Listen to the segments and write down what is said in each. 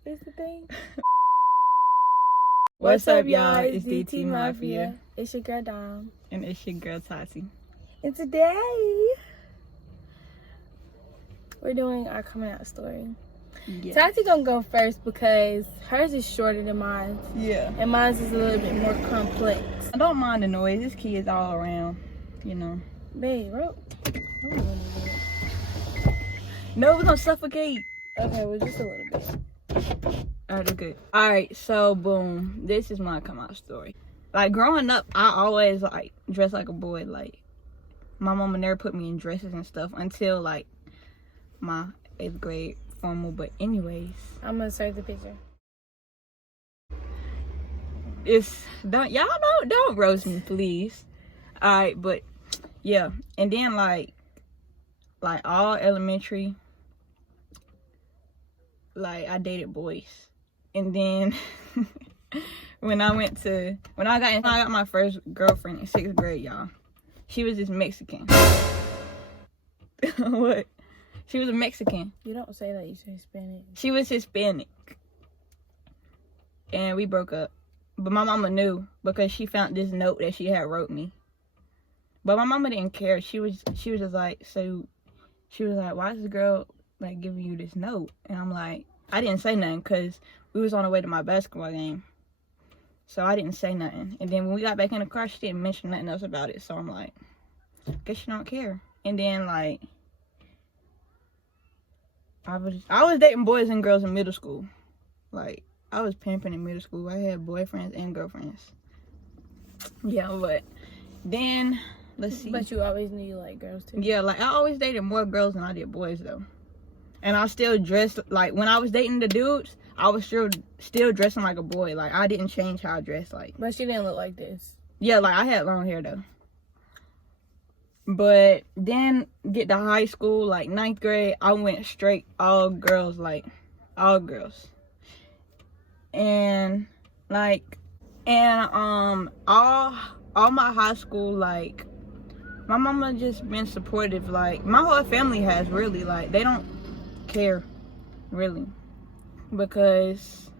What is the thing? What's up, y'all? It's DT Mafia. It's your girl, Dom. And it's your girl, Tati. And today, we're doing our coming out story. Yeah. Tati gonna go first because hers is shorter than mine. Yeah. And mine is a little bit more complex. I don't mind the noise. This kid is all around, you know. Babe, bro. No, we're gonna suffocate. Okay, well, just a little bit. Alright, good. Alright, so boom. This is my come out story. Like, growing up, I always, like, dressed like a boy. Like, my mama never put me in dresses and stuff until, like, my 8th grade formal. But anyways, I'm gonna insert the picture. Don't roast me, please. Alright, but yeah. And then like all elementary, like, I dated boys. And then when I got my first girlfriend in 6th grade, y'all, she was this Mexican. What? She was a Mexican. You don't say that, you say Hispanic. She was Hispanic. And we broke up. But my mama knew because she found this note that she had wrote me. But my mama didn't care. She was just like, so she was like, why is this girl like giving you this note? And I'm like, I didn't say nothing because we was on the way to my basketball game. So I didn't say nothing. And then when we got back in the car, she didn't mention nothing else about it. So I'm like, guess she don't care. And then like, I was dating boys and girls in middle school. Like, I was pimping in middle school. I had boyfriends and girlfriends. Yeah, but then, let's see. But you always knew you liked girls too. Yeah, like, I always dated more girls than I did boys, though. And I still dressed, like, when I was dating the dudes, I was still dressing like a boy. Like, I didn't change how I dressed, like. But she didn't look like this. Yeah, like, I had long hair, though. But then, get to high school, like, 9th grade, I went straight all girls, like, all girls. And like, all my high school, like, my mama just been supportive. Like, my whole family has, really. Like, they don't care, really, because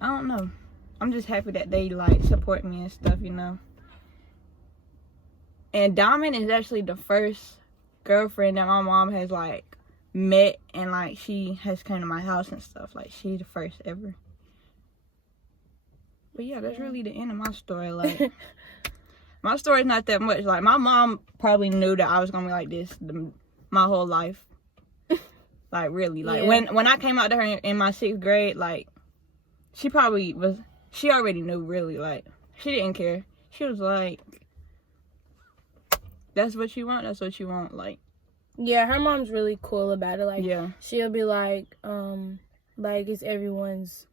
I don't know, I'm just happy that they like support me and stuff, you know. And Diamond is actually the first girlfriend that my mom has like met, and like she has come to my house and stuff. Like, she's the first ever. But yeah, that's really the end of my story. Like, my story's not that much. Like, my mom probably knew that I was gonna be like this my whole life. Like, really. Like, yeah. when I came out to her in my 6th grade, like, she already knew, really. Like, she didn't care. She was like, that's what you want, that's what you want. Like, yeah, her mom's really cool about it. Like, yeah, she'll be like it's everyone's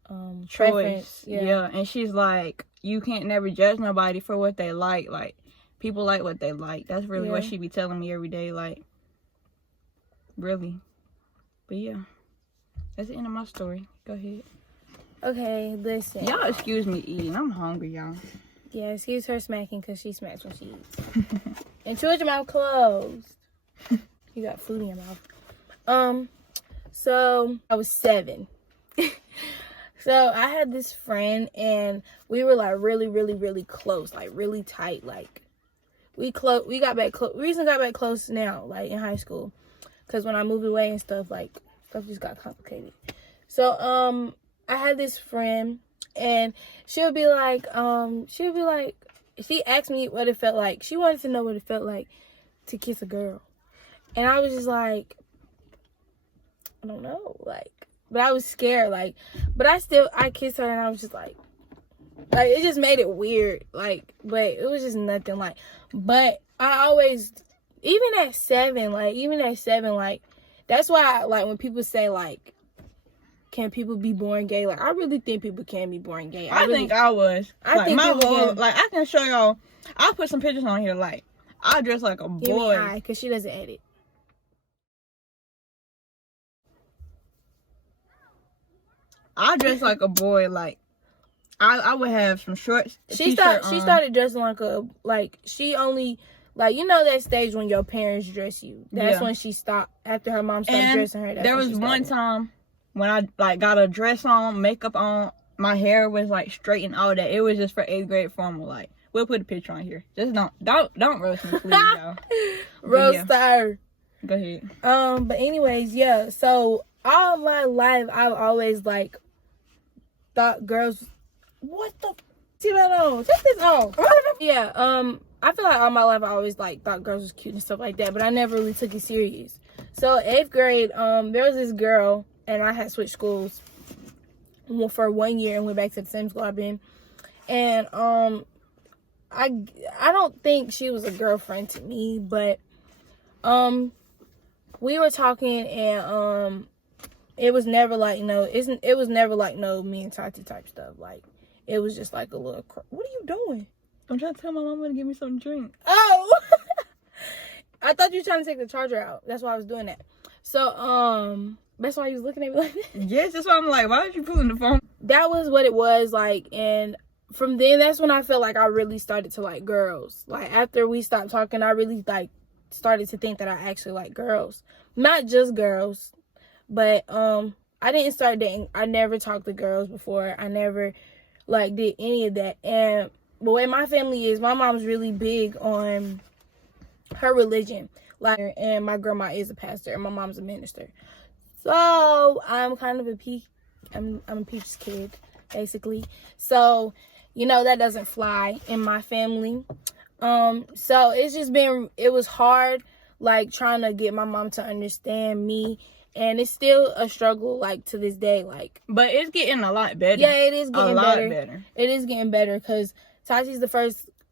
choice. preference. Yeah, and she's like, you can't never judge nobody for what they like. Like, people like what they like. That's really what she be telling me every day. Like, really. But yeah, that's the end of my story. Go ahead. Okay, listen. Y'all excuse me eating. I'm hungry, y'all. Yeah, excuse her smacking because she smacks when she eats. And chew your mouth closed. You got food in your mouth. So I was 7. So I had this friend, and we were like really, really, really close, like really tight. Like, we got back close. We recently got back close now, like in high school, because when I moved away and stuff, like, stuff just got complicated. So I had this friend, and she asked me what it felt like. She wanted to know what it felt like to kiss a girl. And I was just like, I don't know, like, but I was scared, like, but I kissed her, and I was just like, it just made it weird, like, but it was just nothing, like, but I always, even at 7, like, that's why, like, when people say, like, can people be born gay? Like, I really think people can be born gay. I think I was. I think my whole, like, I can show y'all, I'll put some pictures on here, like, I dress like a boy. Give me eye, because she doesn't edit. I dress like a boy. Like, I would have some shorts. She started dressing she only, like, you know that stage when your parents dress you. That's when she stopped. After her mom started dressing her. There was one time when I like got a dress on, makeup on, my hair was like straight and all that. It was just for 8th grade formal. Like, we'll put a picture on here. Just don't roast me, please, y'all. Roaster. Go ahead. But anyways, yeah. So all my life, I've always like thought girls. What the? See that on? Take this off. Yeah. I feel like all my life I always like thought girls was cute and stuff like that, but I never really took it serious. So 8th grade, there was this girl, and I had switched schools for 1 year and went back to the same school I've been. And I don't think she was a girlfriend to me, but we were talking, and it was never like it was never like no me and Tati type stuff. Like, it was just like a little. What are you doing? I'm trying to tell my mama to give me something to drink. Oh, I thought you were trying to take the charger out. That's why I was doing that. So that's why he was looking at me like that. Yes, that's why I'm like, why are you pulling the phone? That was what it was like, and from then that's when I felt like I really started to like girls. Like, after we stopped talking, I really like started to think that I actually like girls, not just girls, but I didn't start dating. I never talked to girls before. I never like did any of that. And the way my family is, my mom's really big on her religion, like, and my grandma is a pastor and my mom's a minister. So I'm kind of I'm a peach's kid, basically. So, that doesn't fly in my family. So it was hard, like, trying to get my mom to understand me. And it's still a struggle, like, to this day. Like, but it's getting a lot better. Yeah, it is getting a lot better. It is getting better because Tati's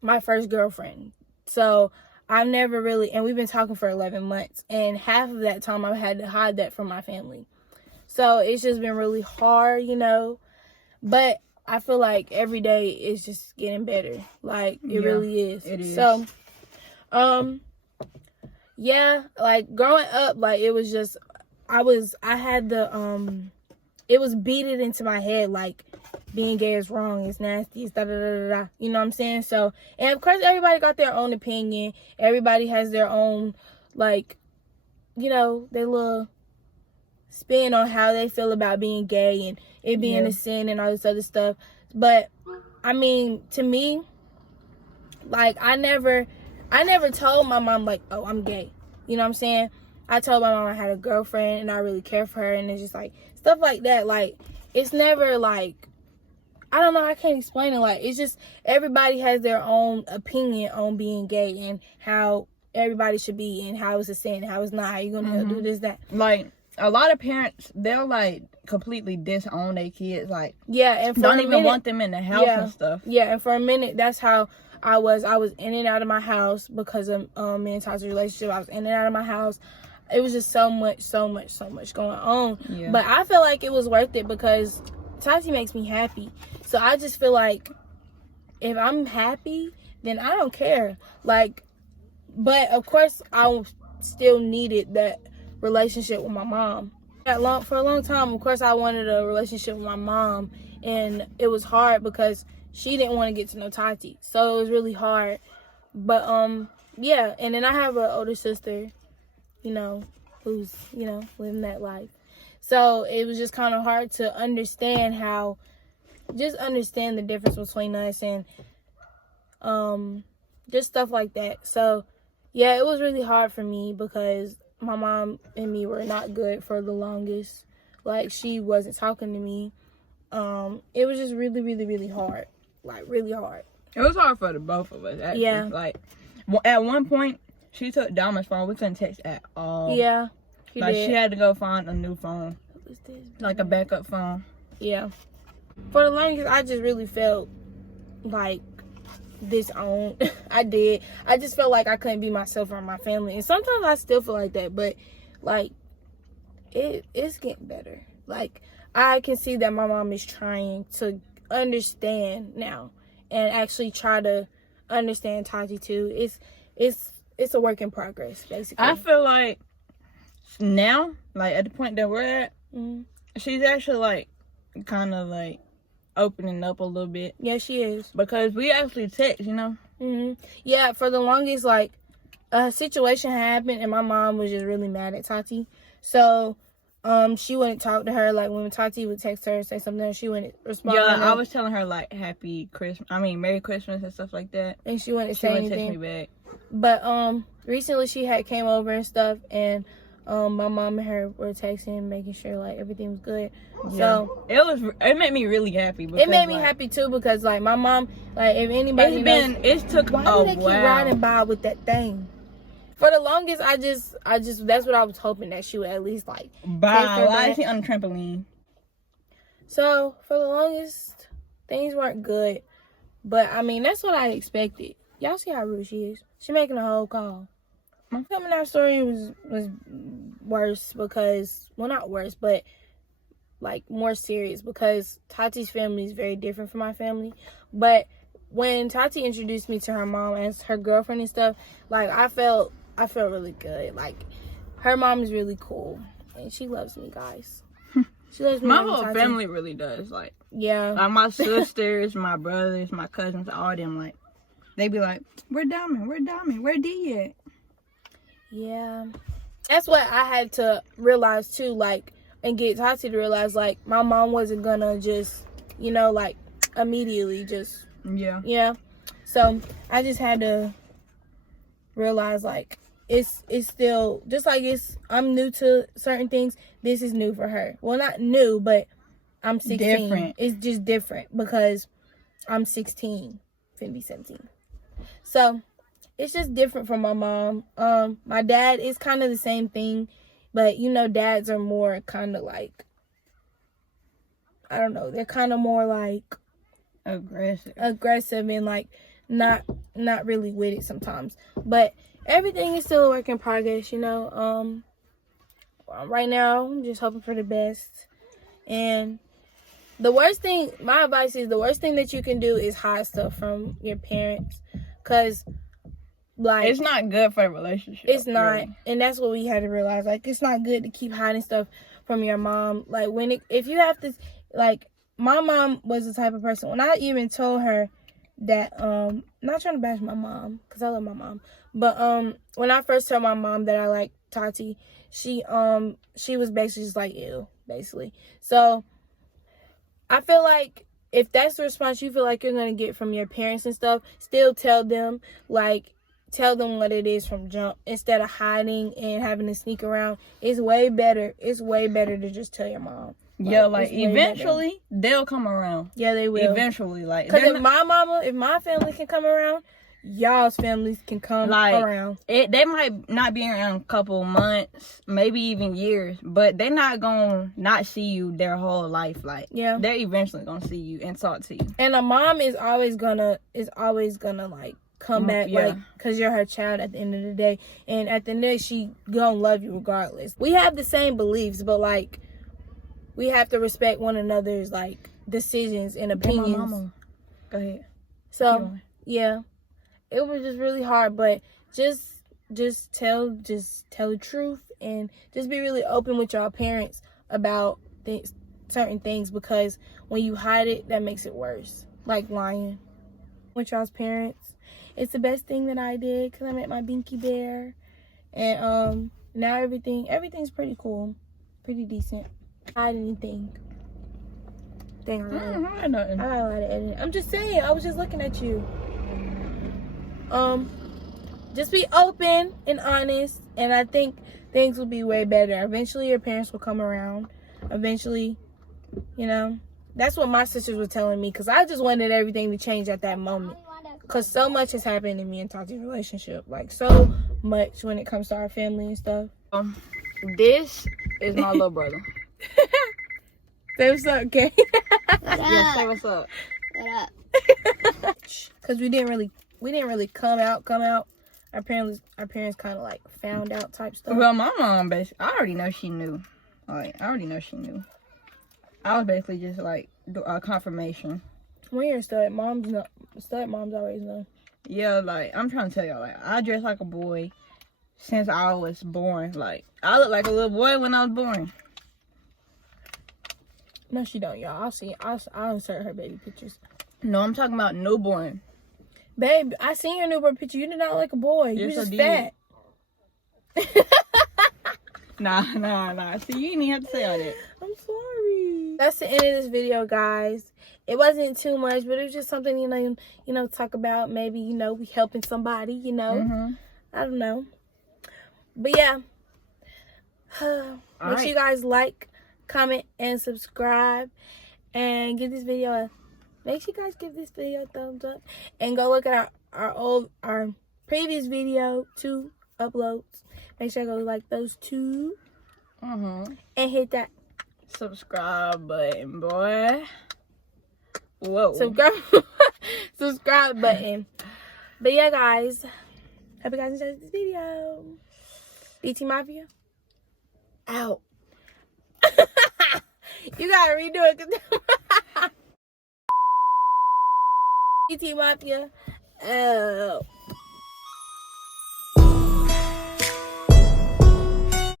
my first girlfriend. So I've never really, and we've been talking for 11 months. And half of that time I've had to hide that from my family. So it's just been really hard, But I feel like every day is just getting better. Like, it really is. It is. So, yeah, like, growing up, like, it was just, I had the, it was beaten into my head, like, being gay is wrong, it's nasty, it's da-da-da-da-da, you know what I'm saying? So, and of course, everybody got their own opinion. Everybody has their own, like, their little spin on how they feel about being gay and it being a sin and all this other stuff. But, I mean, to me, like, I never told my mom, like, oh, I'm gay. You know what I'm saying? I told my mom I had a girlfriend and I really care for her, and it's just like stuff like that. Like, it's never like, I don't know, I can't explain it. Like, it's just everybody has their own opinion on being gay and how everybody should be and how it's a sin, how it's not, how you gonna do this, that. Like, a lot of parents, they'll like completely disown their kids. Like, yeah, and don't even want them in the house and stuff. Yeah, and for a minute, that's how I was in and out of my house because of me and Tati's relationship. I was in and out of my house. It was just so much going on. Yeah. But I feel like it was worth it because Tati makes me happy. So I just feel like if I'm happy, then I don't care. Like, but of course I still needed that relationship with my mom. For a long time, of course, I wanted a relationship with my mom, and it was hard because she didn't want to get to know Tati. So it was really hard. But yeah, and then I have an older sister, who's, living that life. So it was just kind of hard to understand understand the difference between us and just stuff like that. So yeah, it was really hard for me because my mom and me were not good for the longest. Like, she wasn't talking to me. It was just really, really, really hard. Like, really hard. It was hard for the both of us, actually. Yeah. Like, at one point, she took Dama's phone. We couldn't text at all. Yeah, she had to go find a new phone. What was this? Like a backup phone. Yeah. For the longest, I just really felt like disowned. I did. I just felt like I couldn't be myself around my family. And sometimes I still feel like that. But, like, it's getting better. Like, I can see that my mom is trying to understand now and actually try to understand Tati too. It's a work in progress, basically. I feel like now, like, at the point that we're at, she's actually, like, kind of, like, opening up a little bit. Yeah, she is. Because we actually text, Yeah, for the longest, like, a situation happened and my mom was just really mad at Tati. So She wouldn't talk to her. Like, when Tati would text her and say something, she wouldn't respond. Yeah, I was telling her, like, Merry Christmas and stuff like that. And she wouldn't She say wouldn't anything. text me back. But, recently she had came over and stuff, and, my mom and her were texting, making sure, like, everything was good. Yeah. So, it made me really happy. Because, it made me happy, too, because, like, my mom, like, if anybody it took why do they keep riding by with that thing? For the longest, I just, that's what I was hoping, that she would at least, like, Bye. Why is she on the trampoline? So, for the longest, things weren't good. But, I mean, that's what I expected. Y'all see how rude she is. She making a whole call. My coming out story was worse because, well, not worse, but, like, more serious because Tati's family is very different from my family. But when Tati introduced me to her mom as her girlfriend and stuff, like, I felt really good. Like, her mom is really cool. And she loves me, guys. She loves me. My whole family really does. Like, yeah. Like, my sisters, my brothers, my cousins, all them, like, they be like, where Diamond? Where D at? Yeah. That's what I had to realize, too. Like, and get Tati to realize, like, my mom wasn't gonna just, you know, like, immediately just... Yeah. Yeah. So, I just had to realize, like, it's still, just like I'm new to certain things, this is new for her. Well, not new, but I'm 16. Different. It's just different because I'm 16, finna be 17. So, it's just different from my mom. My dad is kind of the same thing, but, you know, dads are more kind of like, I don't know, they're kind of more like aggressive and like not really with it sometimes. But everything is still a work in progress, you know. Right now, I'm just hoping for the best. And the worst thing, my advice is, the worst thing that you can do is hide stuff from your parents. Because, like... it's not good for a relationship. It's not. Really. And that's what we had to realize. Like, it's not good to keep hiding stuff from your mom. Like, if you have to... Like, my mom was the type of person, when I even told her that, not trying to bash my mom, because I love my mom, but, when I first told my mom that I like Tati, she was basically just like, ew, basically. So, I feel like, if that's the response you feel like you're going to get from your parents and stuff, still tell them, like, tell them what it is from jump, instead of hiding and having to sneak around. It's way better to just tell your mom. Yeah, like, eventually, they'll come around. Yeah, they will. Eventually, like... Because if my family can come around, y'all's families can come around. They might not be around a couple months, maybe even years, but they're not going to not see you their whole life. Like, yeah, they're eventually going to see you and talk to you. And a mom is always gonna like, come back, like, because you're her child at the end of the day. And at the end of the day, she gonna love you regardless. We have the same beliefs, but, like, we have to respect one another's, like, decisions and opinions. My mama. Go ahead. So, yeah. It was just really hard, but just tell the truth and just be really open with your parents about certain things, because when you hide it, that makes it worse. Like lying with y'all's parents. It's the best thing that I did, because I met my Binky Bear. And now everything's pretty cool. Pretty decent. Hide anything. Dang, I got a lot of editing. I'm just saying, I was just looking at you. Just be open and honest, and I think things will be way better. Eventually your parents will come around. Eventually, you know, that's what my sisters were telling me, because I just wanted everything to change at that moment, because so much has happened in me and Tati's relationship, like so much when it comes to our family and stuff. This is my little brother. Say what's up, Kay. Yeah, say what's up. What up? Because we didn't really come out. Our parents kind of like found out type stuff. Well, my mom, basically, I already know she knew. Like, I was basically just like a confirmation. When you're stud moms always know. Yeah, like, I'm trying to tell y'all, like, I dress like a boy since I was born. Like, I look like a little boy when I was born. No, she don't, y'all. I'll insert her baby pictures. No, I'm talking about newborn. Babe, I seen your newborn picture. You did not look like a boy. Yes, You just I fat. Nah. See, you didn't even have to say all that. I'm sorry. That's the end of this video, guys. It wasn't too much, but it was just something, talk about. Maybe, we helping somebody, Mm-hmm. I don't know. But yeah. Make sure you guys like, comment, and subscribe. And give this video make sure you guys give this video a thumbs up. And go look at our previous video, 2 uploads. Make sure you go like those 2. Mm-hmm. And hit that Subscribe button, boy. Whoa. subscribe button. But yeah, guys. Hope you guys enjoyed this video. BT Mafia. Out. You gotta redo it. BT Mafia. Out.